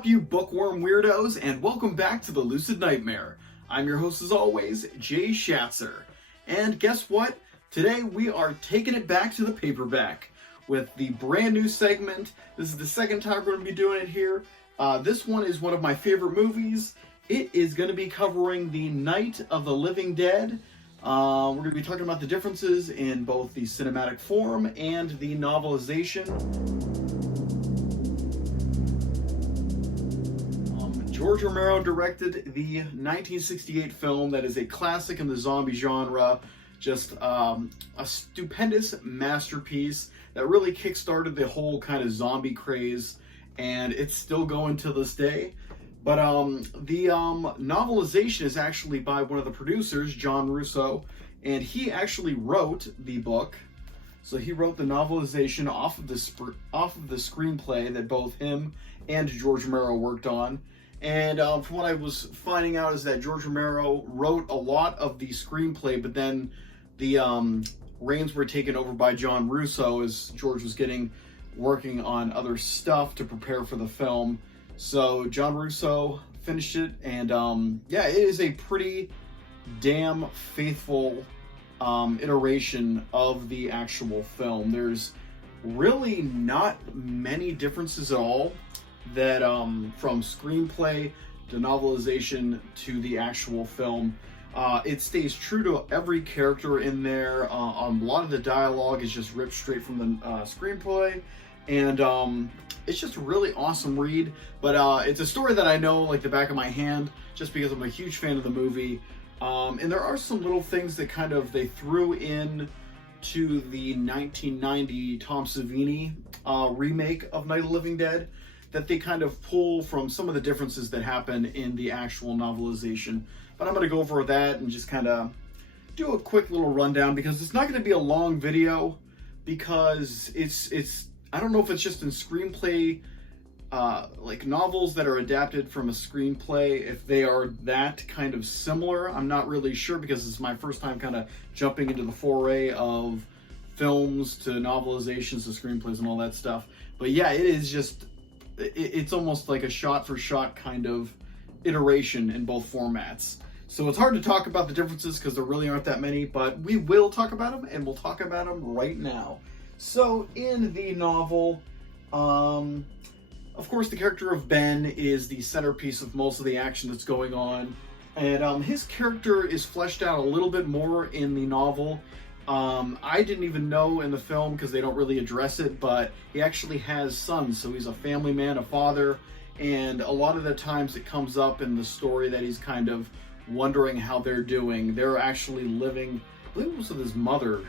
up, you bookworm weirdos, and welcome back to the Lucid Nightmare. I'm your host, as always, Jay Schatzer. And guess what? Today we are taking it back to the paperback with the brand new segment. This is the second time we're going to be doing it here. This one is one of my favorite movies. It is going to be covering the Night of the Living Dead. We're going to be talking about the differences in both the cinematic form and the novelization. George Romero directed the 1968 film that is a classic in the zombie genre. Just a stupendous masterpiece that really kickstarted the whole kind of zombie craze, and it's still going to this day. But the novelization is actually by one of the producers, John Russo, and he actually wrote the book. So he wrote the novelization off of the screenplay that both him and George Romero worked on. And from what I was finding out is that George Romero wrote a lot of the screenplay, but then the reins were taken over by John Russo as George was working on other stuff to prepare for the film. So John Russo finished it, and yeah, it is a pretty damn faithful iteration of the actual film. There's really not many differences at all that from screenplay to novelization to the actual film. It stays true to every character in there. A lot of the dialogue is just ripped straight from the screenplay, and it's just a really awesome read. But it's a story that I know like the back of my hand, just because I'm a huge fan of the movie. And there are some little things that kind of they threw in to the 1990 Tom Savini remake of Night of the Living Dead, that they kind of pull from some of the differences that happen in the actual novelization. But I'm going to go over that and just kind of do a quick little rundown, because it's not going to be a long video, because it's I don't know if it's just in screenplay, like novels that are adapted from a screenplay, if they are that kind of similar. I'm not really sure, because it's my first time kind of jumping into the foray of films to novelizations to screenplays and all that stuff. But yeah, it is just, it's almost like a shot-for-shot kind of iteration in both formats. So it's hard to talk about the differences because there really aren't that many, but we will talk about them, and we'll talk about them right now. So in the novel, of course, the character of Ben is the centerpiece of most of the action that's going on, and his character is fleshed out a little bit more in the novel. I didn't even know in the film, because they don't really address it, but he actually has sons, so he's a family man, a father, and a lot of the times it comes up in the story that he's kind of wondering how they're doing. They're actually living, I believe it was with his mother,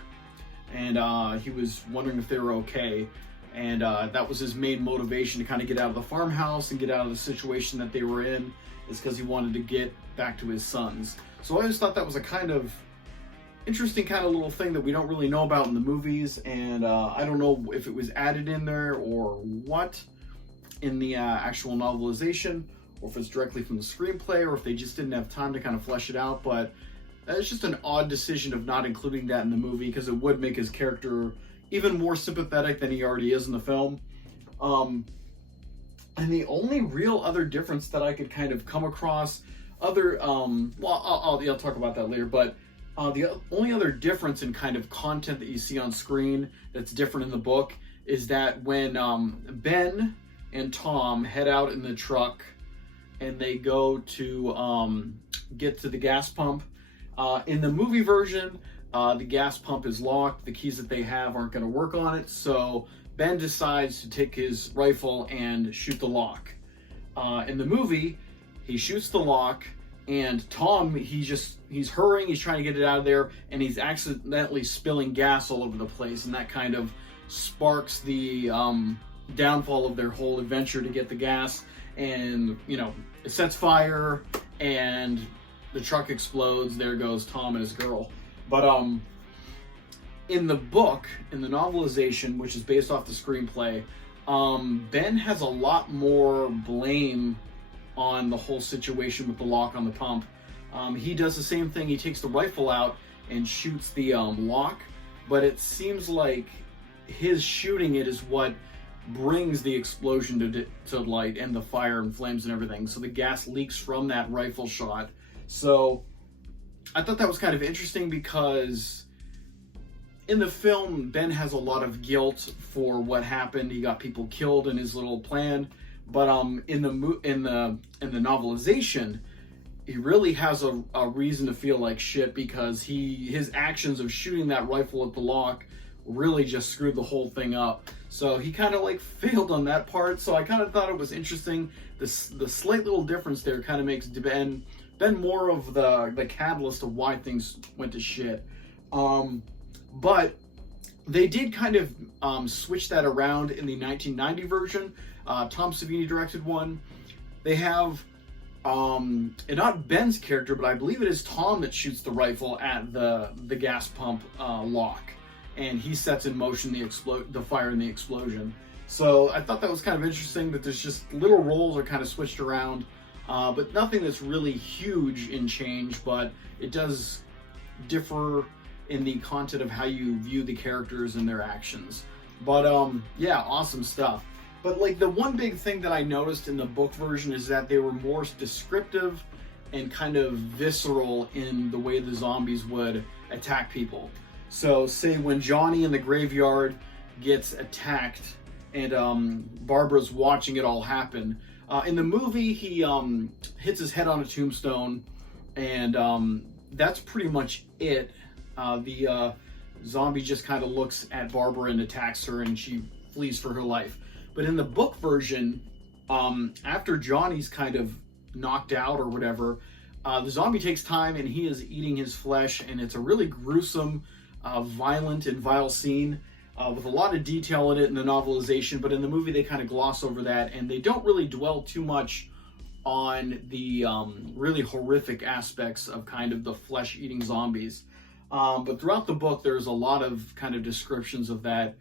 and he was wondering if they were okay, and that was his main motivation to kind of get out of the farmhouse and get out of the situation that they were in, is because he wanted to get back to his sons. So I just thought that was a kind of interesting kind of little thing that we don't really know about in the movies, and I don't know if it was added in there or what in the actual novelization, or if it's directly from the screenplay, or if they just didn't have time to kind of flesh it out. But it's just an odd decision of not including that in the movie, because it would make his character even more sympathetic than he already is in the film. And the only real other difference that I could kind of come across, other I'll talk about that later, but the only other difference in kind of content that you see on screen that's different in the book is that when Ben and Tom head out in the truck and they go to get to the gas pump, in the movie version, the gas pump is locked. The keys that they have aren't going to work on it, so Ben decides to take his rifle and shoot the lock. In the movie, he shoots the lock, and Tom, he's hurrying, he's trying to get it out of there, and he's accidentally spilling gas all over the place, and that kind of sparks the downfall of their whole adventure to get the gas, and, you know, it sets fire, and the truck explodes. There goes Tom and his girl. But in the book, in the novelization, which is based off the screenplay, Ben has a lot more blame on the whole situation with the lock on the pump. He does the same thing. He takes the rifle out and shoots the lock, but it seems like his shooting it is what brings the explosion to light, and the fire and flames and everything. So the gas leaks from that rifle shot. So I thought that was kind of interesting, because in the film, Ben has a lot of guilt for what happened. He got people killed in his little plan. But in the novelization, he really has a reason to feel like shit, because his actions of shooting that rifle at the lock really just screwed the whole thing up. So he kind of like failed on that part. So I kind of thought it was interesting. The slight little difference there kind of makes Ben more of the catalyst of why things went to shit. But they did kind of switch that around in the 1990 version. Tom Savini directed one. They have and not Ben's character, but I believe it is Tom that shoots the rifle at the gas pump lock, and he sets in motion the fire and the explosion. So I thought that was kind of interesting, that there's just little roles are kind of switched around, but nothing that's really huge in change, but it does differ in the content of how you view the characters and their actions. But yeah, awesome stuff. But like the one big thing that I noticed in the book version is that they were more descriptive and kind of visceral in the way the zombies would attack people. So say when Johnny in the graveyard gets attacked and Barbara's watching it all happen. In the movie, he hits his head on a tombstone, and that's pretty much it. The zombie just kind of looks at Barbara and attacks her, and she flees for her life. But in the book version, after Johnny's kind of knocked out or whatever, the zombie takes time and he is eating his flesh, and it's a really gruesome, violent and vile scene with a lot of detail in it in the novelization. But in the movie, they kind of gloss over that, and they don't really dwell too much on the really horrific aspects of kind of the flesh-eating zombies. But throughout the book, there's a lot of kind of descriptions of that,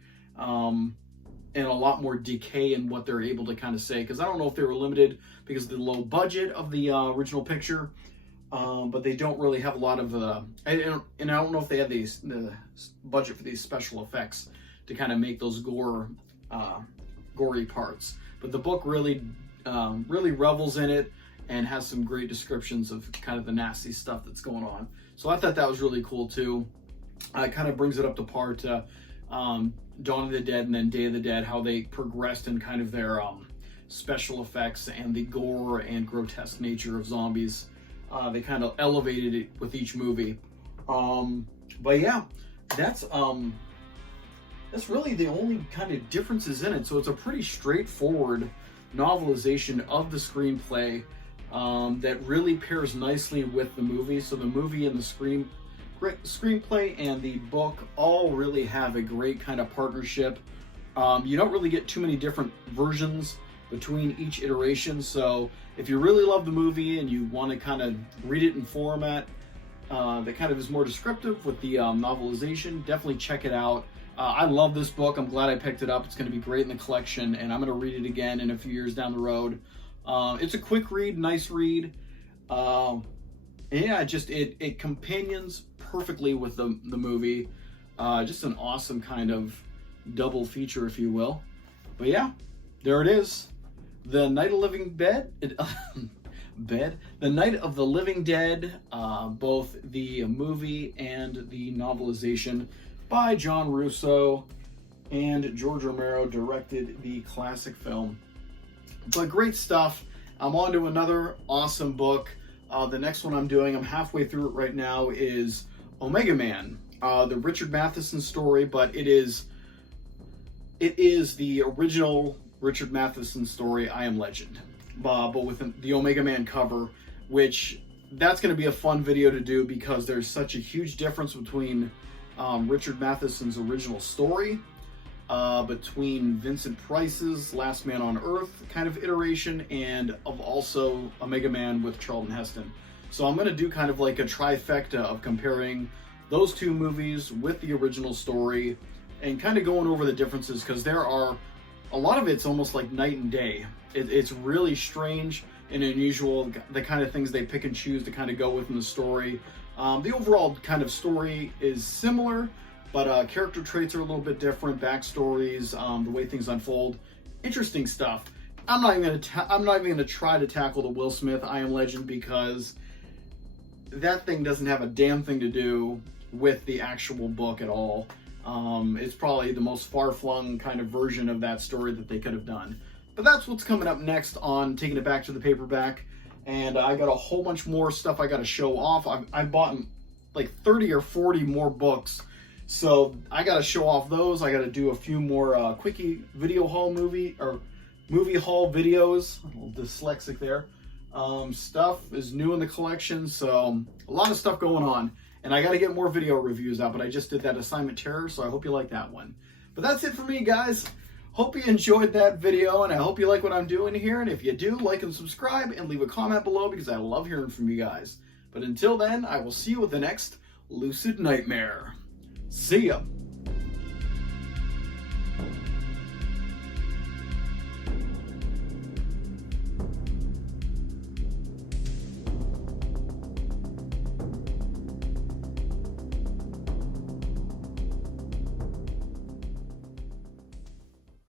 and a lot more decay in what they're able to kind of say. Because I don't know if they were limited because of the low budget of the original picture, but they don't really have a lot of, and I don't know if they had the budget for these special effects to kind of make those gory parts. But the book really revels in it and has some great descriptions of kind of the nasty stuff that's going on. So I thought that was really cool too. It kind of brings it up to par to Dawn of the Dead and then Day of the Dead, how they progressed in kind of their special effects and the gore and grotesque nature of zombies. They kind of elevated it with each movie. But yeah, that's really the only kind of differences in it. So it's a pretty straightforward novelization of the screenplay that really pairs nicely with the movie. So the movie and the screenplay and the book all really have a great kind of partnership. You don't really get too many different versions between each iteration. So if you really love the movie and you want to kind of read it in format that kind of is more descriptive with the novelization, definitely check it out. I love this book. I'm glad I picked it up. It's going to be great in the collection, and I'm going to read it again in a few years down the road. It's a quick read, nice read. Yeah, it companions perfectly with the movie. Just an awesome kind of double feature, if you will. But yeah, there it is. The Night of the Living Dead. The Night of the Living Dead, both the movie and the novelization by John Russo, and George Romero directed the classic film. But great stuff. I'm on to another awesome book. The next one I'm doing, I'm halfway through it right now, is Omega Man, the Richard Matheson story, but it is the original Richard Matheson story, I Am Legend, but with the Omega Man cover, which that's going to be a fun video to do because there's such a huge difference between Richard Matheson's original story, between Vincent Price's Last Man on Earth kind of iteration, and of also Omega Man with Charlton Heston. So I'm going to do kind of like a trifecta of comparing those two movies with the original story and kind of going over the differences, because there are a lot of it's almost like night and day. It's really strange and unusual, the kind of things they pick and choose to kind of go with in the story. The overall kind of story is similar, but character traits are a little bit different, backstories, the way things unfold interesting stuff. I'm not even gonna try to tackle the Will Smith I Am Legend, because that thing doesn't have a damn thing to do with the actual book at all. It's probably the most far-flung kind of version of that story that they could have done. But that's what's coming up next on Taking It Back to the Paperback. And I got a whole bunch more stuff I got to show off. I bought like 30 or 40 more books. So I got to show off those. I got to do a few more quickie video haul movie haul videos. A little dyslexic there. Stuff is new in the collection, so a lot of stuff going on. And I got to get more video reviews out, but I just did that Assignment Terror, so I hope you like that one. But that's it for me, guys. Hope you enjoyed that video, and I hope you like what I'm doing here. And if you do, like and subscribe, and leave a comment below, because I love hearing from you guys. But until then, I will see you with the next Lucid Nightmare. See ya!